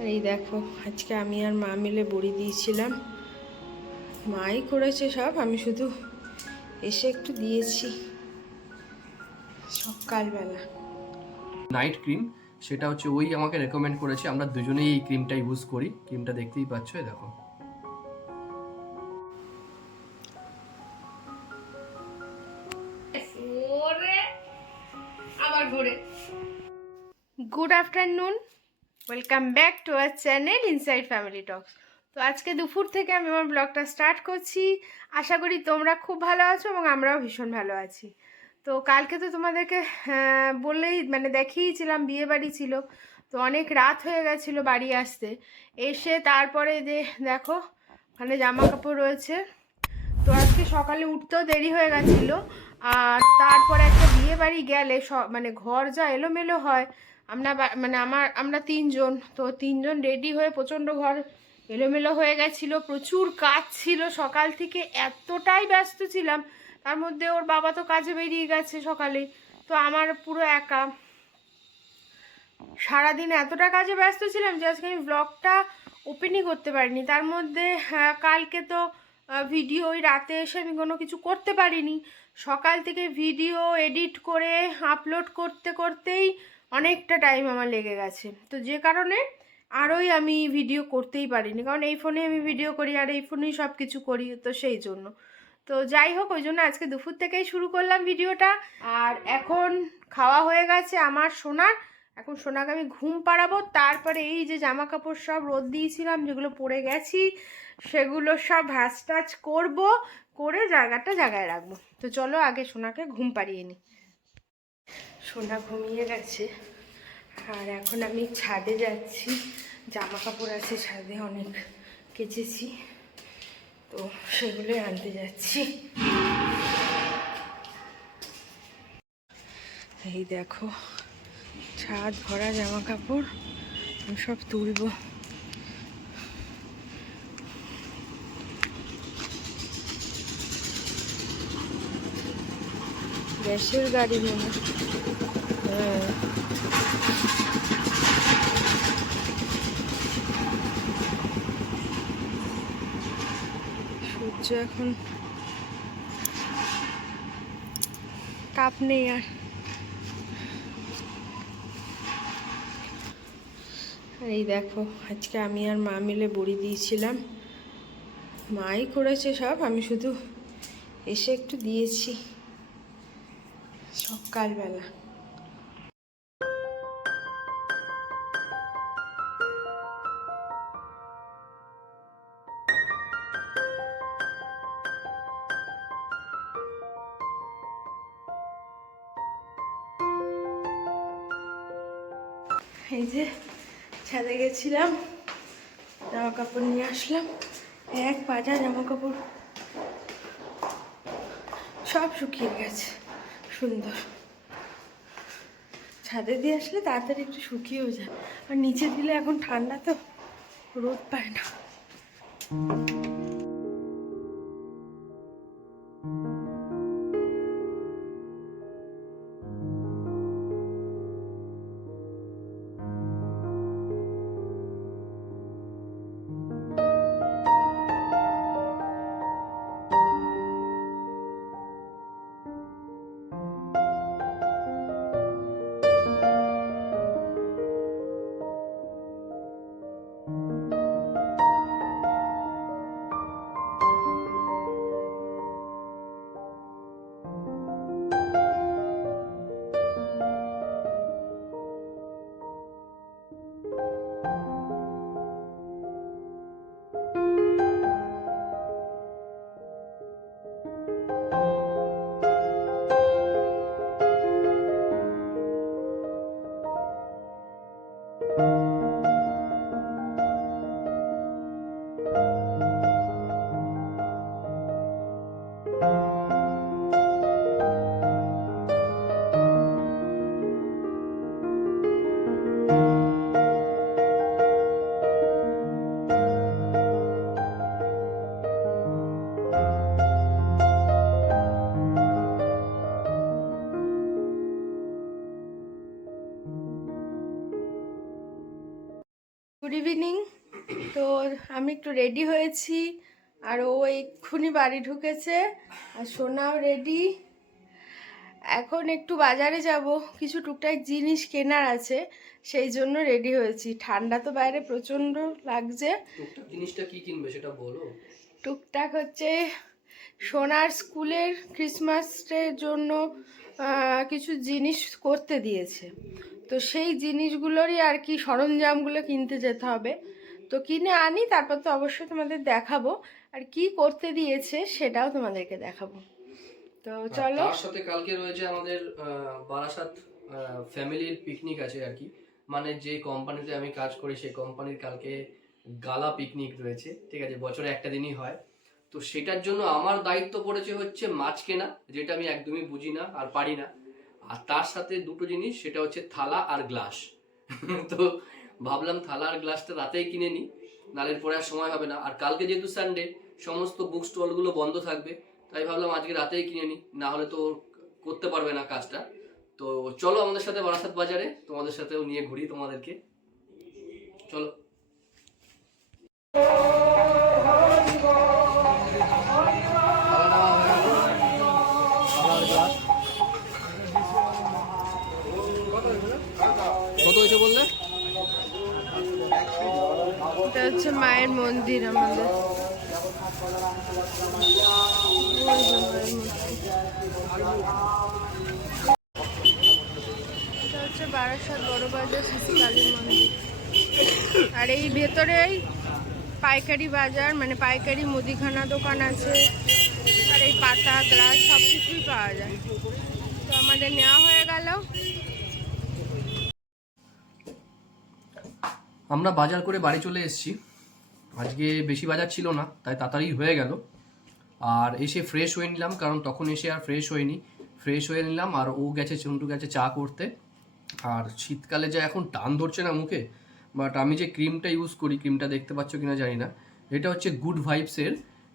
আর এই দেখো আজকে আমি আর মা মিলে বড়ি দিয়েছিলাম। মাই করেছে সব আমি শুধু এসে একটু দিয়েছি সকালবেলা। নাইট ক্রিম সেটা হচ্ছে ওই আমাকে রেকমেন্ড করেছে আমরা দুজনেই এই ক্রিমটা ইউজ করি। ক্রিমটা দেখতেই পাচ্ছ এই দেখো। আবার ঘুরে good afternoon welcome back to our channel inside family talks তো আজকে দুপুর থেকে আমি আমার ব্লগটা স্টার্ট করছি। আশা করি তোমরা খুব ভালো আছো এবং আমরাও ভীষণ ভালো আছি। তো কালকে তো তোমাদেরকে আহ, বললেই মানে দেখিয়েছিলাম বিয়ে বাড়ি ছিল। তো অনেক রাত হয়ে গেছিল বাড়ি আসতে। এসে তারপরে যে দেখো ওখানে জামা কাপড় রয়েছে। তো আজকে সকালে উঠতেও দেরি হয়ে গেছিল। আর তারপরে একটা বিয়ে বাড়ি গেলে মানে ঘর যা এলোমেলো হয় আমরা মানে আমার আমরা তিনজন তো তিনজন রেডি হয়ে প্রচণ্ড ঘর এলোমেলো হয়ে গেছিল প্রচুর কাজ ছিল সকাল থেকে এতটাই ব্যস্ত ছিলাম তার মধ্যে ওর বাবা তো কাজে বেরিয়ে গেছে সকালে তো আমার পুরো একা। সারাদিন এতটা কাজে ব্যস্ত ছিলাম যে আজকে আমি ব্লগটা ওপেনই করতে পারিনি তার মধ্যে আহ, কালকে তো ভিডিও ওই রাতে এসে আমি কোনো কিছু করতে পারিনি সকাল থেকে ভিডিও এডিট করে আপলোড করতে করতেই অনেকটা টাইম আমার লেগে গেছে। তো যে কারণে আরোই আমি ভিডিও করতেই পারিনি। কারণ এই ফোনে আমি ভিডিও করি আর এই ফোনেই সব কিছু করি তো সেই জন্য। তো যাই হোক, ওই জন্য আজকে দুপুর থেকেই শুরু করলাম ভিডিওটা আর এখন খাওয়া হয়ে গেছে আমার সোনার। এখন সোনাকে আমি ঘুম পাড়াবো। তারপরে এই যে জামা কাপড় সব রোদ দিয়েছিলাম, যেগুলো পরে গেছি, সেগুলো সব ভাঁজ টাচ করব, করে জায়গাটা জায়গায় রাখব। তো চলো আগে সোনাকে ঘুম পাড়িয়ে নিই। সোনা ঘুমিয়ে গেছে। আর এখন আমি ছাদে যাচ্ছি। জামা কাপড় আছে, ছাদে অনেক কেচেছি। তো সেগুলোই আনতে যাচ্ছি। এই দেখো, ছাদ ভরা জামা কাপড় আমি সব তুলবো। গ্যাসের গাড়ি মনে হ্যাঁ। সূর্য এখন তাপ নেই আর আর। এই দেখো, আজকে আমি আর মা মিলে বড়ি দিয়েছিলাম। মাই করেছে সব, আমি শুধু এসে একটু দিয়েছি। সকালবেলা। এই যে ছাদে গেছিলাম, জামা কাপড় নিয়ে আসলাম, এক পাজা জামা কাপড় সব শুকিয়ে গেছে। সুন্দর। ছাদে দিয়ে আসলে তাড়াতাড়ি একটু শুকিয়েও যায়। আর নিচে দিলে এখন ঠান্ডা তো, রোদ পায় না। আমি একটু রেডি হয়েছি। আর ও এক্ষুনি বাড়ি ঢুকেছে। আর সোনাও রেডি এখন একটু বাজারে যাব। কিছু টুকটাক জিনিস কেনার আছে সেই জন্য রেডি হয়েছি। ঠান্ডা তো বাইরে প্রচণ্ড লাগছে। জিনিসটা কি কিনবে সেটা বলো। টুকটাক হচ্ছে সোনার স্কুলের ক্রিসমাসের জন্য কিছু জিনিস করতে দিয়েছে। তো সেই জিনিসগুলোরই আর কি সরঞ্জামগুলো কিনতে যেতে হবে। তো কিনে আনি তারপর তো অবশ্যই তোমাদের দেখাবো। আর কি করতে দিয়েছে সেটাও তোমাদেরকে দেখাবো। তো চলো। তার সাথে কালকে রয়েছে আমাদের বারাসাত ফ্যামিলির পিকনিক আছে আর কি। মানে যে কোম্পানিতে আমি কাজ করি সেই কোম্পানির কালকে গালা পিকনিক রয়েছে। ঠিক আছে বছরে একটা দিনই হয়। তো সেটার জন্য আমার দায়িত্ব পড়েছে হচ্ছে মাছ কেনা যেটা আমি একদমই বুঝি না আর পারি না। আর তার সাথে দুটো জিনিস সেটা হচ্ছে থালা আর গ্লাস। তো ভাবলাম থালা আর গ্লাসটা রাতেই কিনে নিই নালের পরে আর সময় হবে না। আর কালকে যেহেতু সানডে সমস্ত বুক স্টলগুলো বন্ধ থাকবে, তাই ভাবলাম আজকে রাতেই কিনে নিই না হলে তো করতে পারবে না কাজটা। তো চলো আমাদের সাথে বারাসাত বাজারে, তোমাদের সাথেও নিয়ে ঘুরি তোমাদেরকে। চলো। এটা হচ্ছে মায়ের মন্দির আমাদের। এটা হচ্ছে বারাসাত বড় বাজার শিশু কালীর মন্দির। আর এই ভেতরেই পাইকারি বাজার মানে পাইকারি মুদিখানা দোকান আছে। আর এই পাতা, গ্লাস সব কিছুই পাওয়া যায়। তো আমাদের নেওয়া হয়ে গেল। আমরা বাজার করে বাড়ি চলে এসেছি। আজকে বেশি বাজার ছিল না, তাই তাড়াতাড়ি হয়ে গেল। আর এসে ফ্রেশ হয়ে নিলাম, কারণ তখন এসে আর ফ্রেশ হয়নি। ফ্রেশ হয়ে নিলাম, আর ও গেছে, চন্টু গেছে চা করতে। আর শীতকালে যা এখন টান ধরছে না মুখে বাট আমি যে ক্রিমটা ইউজ করি ক্রিমটা দেখতে পাচ্ছ কিনা জানি না। এটা হচ্ছে গুড ভাইবসের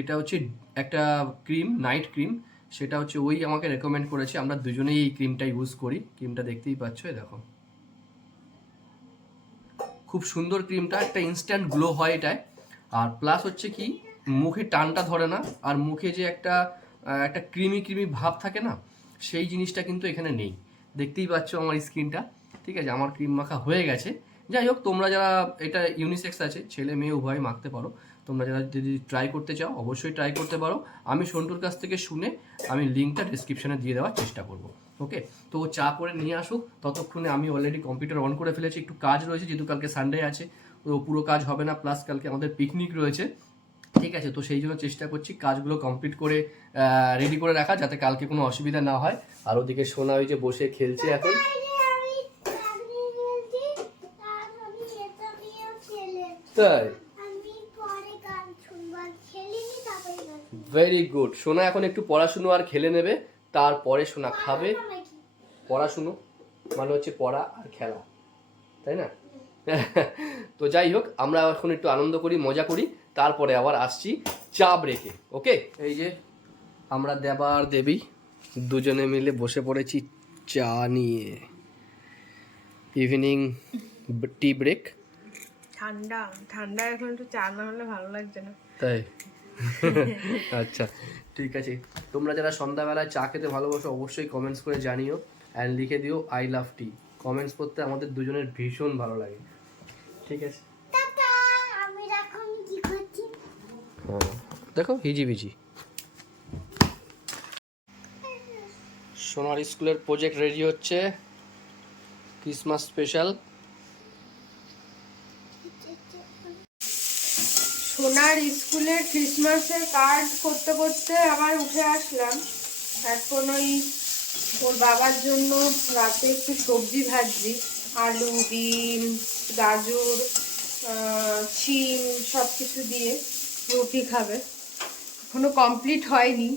এটা হচ্ছে একটা ক্রিম নাইট ক্রিম সেটা হচ্ছে ওই আমাকে রেকমেন্ড করেছে। আমরা দুজনেই এই ক্রিমটা ইউজ করি। ক্রিমটা দেখতেই পাচ্ছ দেখো। খুব সুন্দর ক্রিমটা, একটা ইনস্ট্যান্ট গ্লো হয় এটায়। আর প্লাস হচ্ছে কি, মুখে টানটা ধরে না, আর মুখে যে একটা একটা ক্রিমি ক্রিমি ভাব থাকে না, সেই জিনিসটা কিন্তু এখানে নেই। দেখতেই পাচ্ছ আমার স্কিনটা, ঠিক আছে? আমার ক্রিম মাখা হয়ে গেছে। যাই হোক, তোমরা যারা, এটা ইউনিসেক্স আছে, ছেলে, মেয়ে, উভয় মাখতে পারো। তোমরা যারা যদি ট্রাই করতে চাও, অবশ্যই ট্রাই করতে পারো। আমি সন্টুর কাছ থেকে শুনে আমি লিঙ্কটা ডিসক্রিপশনে দিয়ে দেওয়ার চেষ্টা করব। ওকে তো চা করে নিয়ে আসুক। ততক্ষণে আমি অলরেডি কম্পিউটার অন করে ফেলেছি। একটু কাজ রয়েছে, যেহেতু কালকে সানডে আছে। তো পুরো কাজ হবে না প্লাস কালকে আমাদের পিকনিক রয়েছে। ঠিক আছে, তো সেই জন্য চেষ্টা করছি কাজগুলো কমপ্লিট করে রেডি করে রাখা, যাতে কালকে কোনো অসুবিধা না হয়। আর ওদিকে সোনা ওই যে বসে খেলছে এখন। তাই? ভেরি গুড সোনা এখন একটু পড়াশুনো আর খেলে নেবে। তারপরে শোনা খাবে। পড়াশুনো মানে হচ্ছে পড়া আর খেলা তাই না? তো যাই হোক আমরা এখন একটু আনন্দ করি মজা করি তারপরে আবার আসছি চা ব্রেকে ওকে এই যে আমরা দেবার দেবী দুজনে মিলে বসে পড়েছি চা নিয়ে। ইভিনিং টি ব্রেক ঠান্ডা ঠান্ডা এখন একটু চা না হলে ভালো লাগছে না। তাই? আচ্ছা। ঠিক আছে। তোমরা যারা সন্ধ্যাবেলায় চা খেতে ভালোবাসো অবশ্যই কমেন্টস করে জানিও অ্যান্ড লিখে দিও আই লাভ টি কমেন্টস করতে আমাদের দুজনের ভীষণ ভালো লাগে। ঠিক আছে। দেখো হিজি বিজি সোনার স্কুলের প্রজেক্ট রেডি হচ্ছে। ক্রিসমাস স্পেশাল সোনার স্কুলের ক্রিসমাসের কার্ড করতে করতে আবার উঠে আসলাম। এখন ওই ওর বাবার জন্য রাতে একটু সবজি ভাজছি। আলু বিন গাজর শিম সব কিছু দিয়ে রুটি খাবে। এখনও কমপ্লিট হয়নি।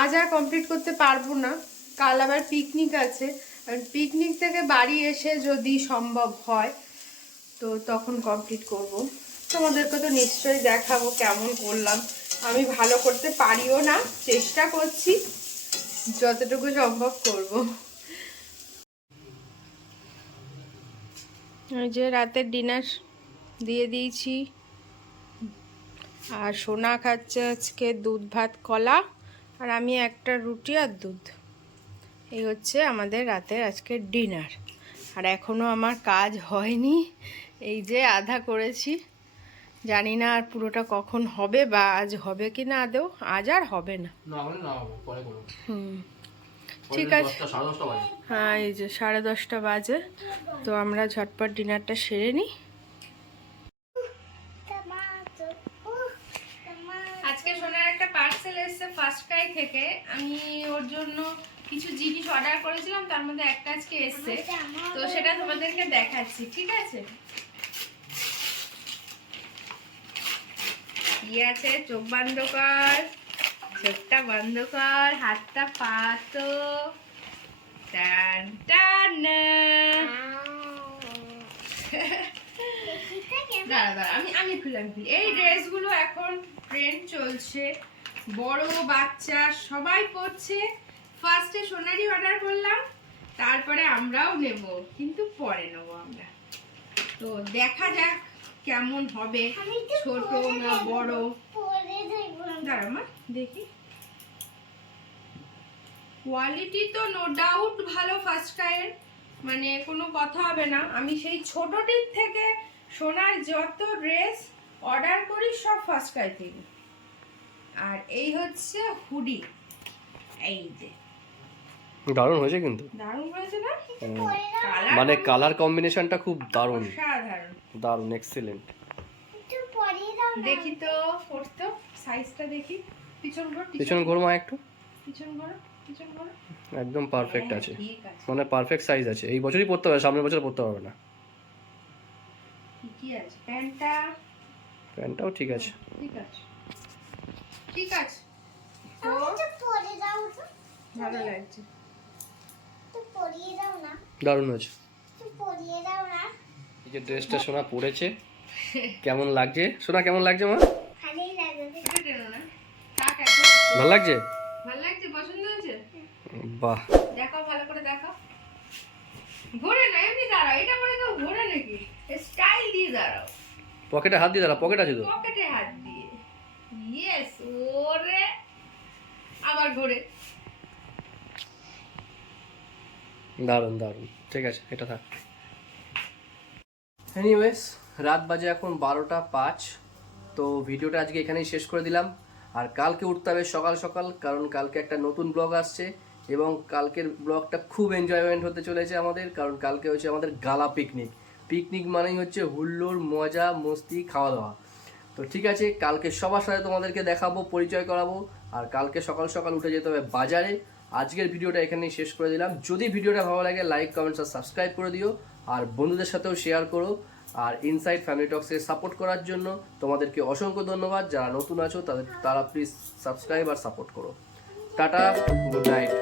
আজ আর কমপ্লিট করতে পারব না। কাল আবার পিকনিক আছে। পিকনিক থেকে বাড়ি এসে যদি সম্ভব হয়, তো তখন কমপ্লিট করব। তোমাদেরকে তো নিশ্চয়ই দেখাবো কেমন করলাম। আমি ভালো করতে পারিও না, চেষ্টা করছি, যতটুকু সম্ভব করব। ওই যে রাতের ডিনার দিয়ে দিয়েছি। আর সোনা খাচ্ছে আজকে দুধ ভাত কলা, আর আমি একটা রুটি আর দুধ। এই হচ্ছে আমাদের রাতের আজকে ডিনার আর এখনও আমার কাজ হয়নি, এই যে আধা করেছি। জানি না আর পুরোটা কখন হবে বা আজ হবে কি না আদৌ আজ আর হবে না। না না পরে করব। হুম ঠিক আছে। হ্যাঁ এই যে সাড়ে দশটা বাজে তো আমরা ঝটপট ডিনারটা সেরে নিই। আজকে সোনার একটা পার্সেল এসেছে ফার্স্ট ক্রাই থেকে। আমি ওর জন্য কিছু জিনিস অর্ডার করেছিলাম তার মধ্যে একটা আজকে এসেছে। তো সেটা তোমাদেরকে দেখাচ্ছি ঠিক আছে? কি আছে? চোখ বন্ধ কর চোখটা বন্ধ কর হাতটা পাতো টান টান। দাঁড়া দাঁড়া আমি আমি খুলে আমি খুলি। এই ড্রেসগুলো এখন ট্রেন্ড চলছে। বড় বাচ্চা সবাই পরছে। ফার্স্টে সোনারি অর্ডার করলাম তারপরে আমরাও নেব কিন্তু পরে নেব আমরা। তো দেখা যাক কেমন হবে ছোট না বড়? দাঁড়া মা দেখি। কোয়ালিটি তো নো ডাউট ভালো ফার্স্ট টাইম মানে কোনো কথা হবে না। আমি সেই ছোটটির থেকে সোনার যত ড্রেস অর্ডার করি সব ফার্স্ট ক্রাই থেকে। আর এই হচ্ছে হুডি এই যে। দারুণ হয়েছে কিন্তু। দারুণ হয়েছে না? মানে কালার কম্বিনেশনটা খুব দারুণ। দারুণ এক্সিলেন্ট দেখি তো পড়তো সাইজটা দেখি। পিছন ঘর পিছন ঘোরমা একটু। পিছন ঘর পিছন ঘর। একদম পারফেক্ট আছে। মানে পারফেক্ট সাইজ আছে। এই বছরই পড়তে হবে সামনের বছর পড়তে পারবে না। ঠিকই আছে। প্যান্টটা? প্যান্টটাও ঠিক আছে। ঠিক আছে। ঠিক আছে। ভালো লাগছে। দারুণ হয়েছে। এই যে ড্রেসটা সোনা পরেছে কেমন লাগছে? সোনা কেমন লাগছে মা? ভালো লাগছে? ভালো লাগছে? পছন্দ হয়েছে? বাহ। দেখো ভালো করে দেখো ঘোরে না এমনি দাঁড়াও। এটা পরে তো ঘোরে নাকি? স্টাইল দিয়ে দাঁড়াও। পকেটে হাত দিয়ে দাঁড়া পকেট আছে তো? পকেটে হাত দিয়ে। ইয়েস ওরে। আবার ঘোরে। দারুণ দারুণ। ঠিক আছে, এটা থাক। এনিওয়েজ রাত বাজে এখন বারোটা পাঁচ। তো ভিডিওটা আজকে এখানেই শেষ করে দিলাম। আর কালকে উঠতে হবে সকাল সকাল, কারণ কালকে একটা নতুন ব্লগ আসছে এবং কালকের ব্লগটা খুব এনজয়মেন্ট হতে চলেছে আমাদের, কারণ কালকে হচ্ছে আমাদের গালা পিকনিক পিকনিক মানেই হচ্ছে হুল্লোড়, মজা, মস্তি খাওয়া দাওয়া তো ঠিক আছে, কালকে সবার সাথে তোমাদেরকে দেখাবো, পরিচয় করাবো। আর কালকে সকাল সকাল উঠে যেতে হবে বাজারে। আজকের ভিডিওটা এখানেই শেষ করে দিলাম। যদি ভিডিওটা ভালো লাগে লাইক কমেন্টস আর সাবস্ক্রাইব করে দিও। আর বন্ধুদের সাথেও শেয়ার করো। আর ইনসাইড ফ্যামিলি টক্সকে সাপোর্ট করার জন্য তোমাদেরকে অসংখ্য ধন্যবাদ। যারা নতুন আছো, তাদের তারা প্লিজ সাবস্ক্রাইব আর সাপোর্ট করো। Tata good night